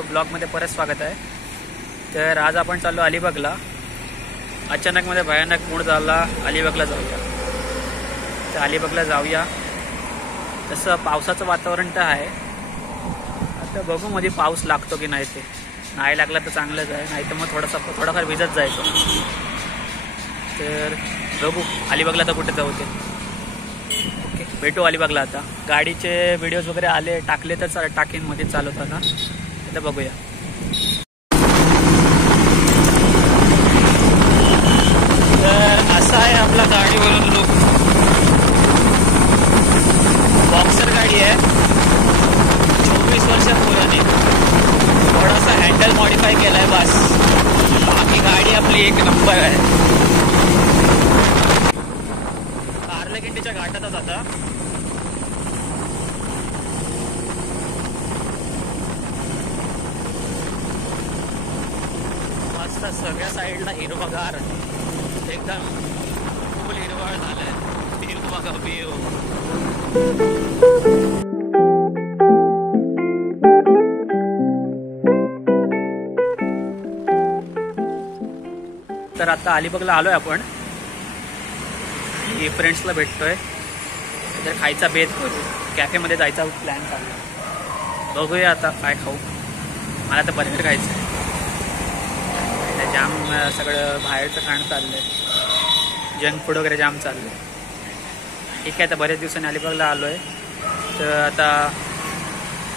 ब्लॉगमध्ये परत स्वागत आहे। तर आज आपण चाललो अलिबागला। अचानक मध्ये भयानक मूड झाला अलिबागला जाऊया। तर अलिबागला जाऊया। तसं पावसाचं वातावरण तर आहे, आता बघू मध्ये पाऊस लागतो की नाही। ते नाही लागला तर चांगलंच आहे, नाही तर मग थोडाफार भिजत जायचं। तर बघू अलिबागला तर कुठे जाऊ ते। ओके, भेटू अलिबागला। आता गाडीचे व्हिडिओज वगैरे आले टाकले तर टाकीन मध्ये चालवताना, आता बघूया। तर असा आहे आपला गाडीवरून लुक। बॉक्सर गाडी आहे, 24 वर्ष पुराणी। थोडासा हँडल मॉडिफाय केला आहे बस, बाकी गाडी आपली एक नंबर आहे। कारलेकिंडीच्या घाटातच आता मस्त सगळ्या साईडला हिरवगार, एकदम फुल हिरवळ झालंय। हिरवगा व्ह्यू। तर आता अलिबागला आलोय आपण, फ्रेंड्सला भेटतोय। तर खायचा बेत करू, कॅफेमध्ये जायचा प्लॅन चालला। बघूया आता काय खाऊ। मला तर बर्गर खायचं आहे, जाम सगळं बाहेरचं खाणं चाललंय, जंक फूड वगैरे जाम चाललंय। ठीक आहे, आता बरेच दिवसांनी अलिबागला आलोय, तर आता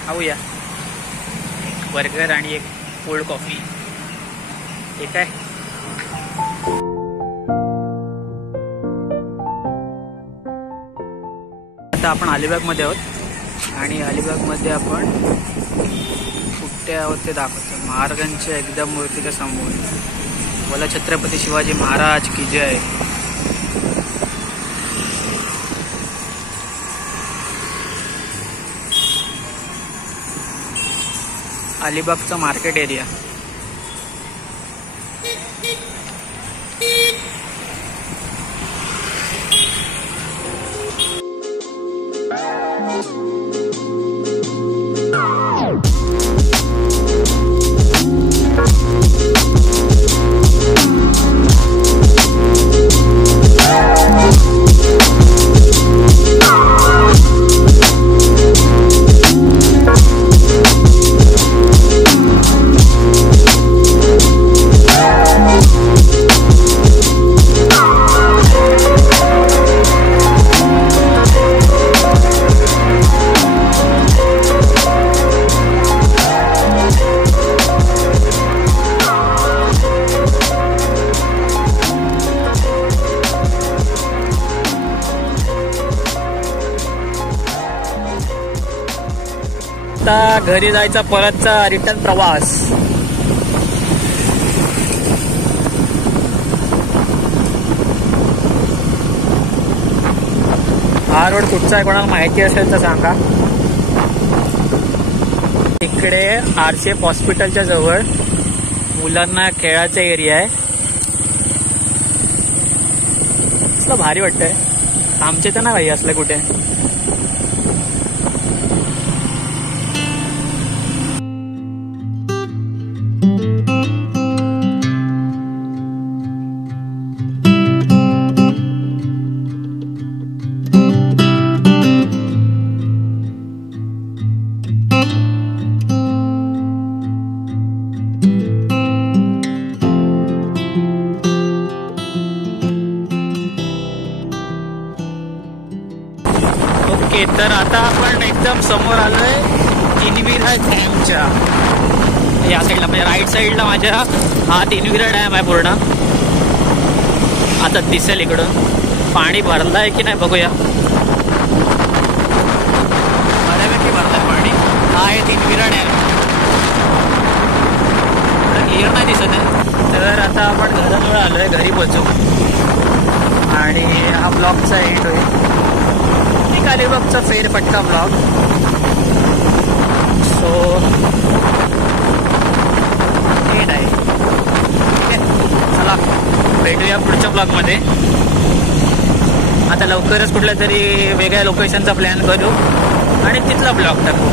खाऊया एक बर्गर आणि एक कोल्ड कॉफी। ठीक आहे। आता आपण अलिबागमध्ये आहोत आणि अलिबागमध्ये आपण कुठे आहोत ते दाखवतो। महाराजांच्या एकदम मूर्तीच्या समोर। बोला छत्रपती शिवाजी महाराज की जय। अलिबागचा मार्केट एरिया। आता घरी जायचा परतचा रिटर्न प्रवास। हा रोड कुठचा आहे, कोणाला माहिती असेल तर सांगा। इकडे RCF हॉस्पिटलच्या जवळ मुलांना खेळाचा एरिया आहे। असलं भारी वाटतंय, आमचे तर नाही भाई असलं कुठे। ओके, तर आता आपण एकदम समोर आलोय तिनविरा डॅमच्या। या साईडला म्हणजे राईट साईडला माझ्या हा तिनविरा डॅम आहे पूर्ण। आता दिसेल इकडून पाणी भरलंय की नाही बघूया। बऱ्यापैकी भरलंय पाणी। हा आहे तिनविरा डॅम, क्लिअर नाही दिसत आहे। तर आता आपण घराजवळ आलोय, घरी पोहोचू आणि हा ब्लॉगचा एंड होईल। अलिबागचा फेरफटका ब्लॉग। सो एंड आहे। ठीक आहे, चला भेटूया पुढच्या ब्लॉगमध्ये। आता लवकरच कुठल्या तरी वेगळ्या लोकेशनचा प्लॅन करू आणि तिथला ब्लॉग टाकू।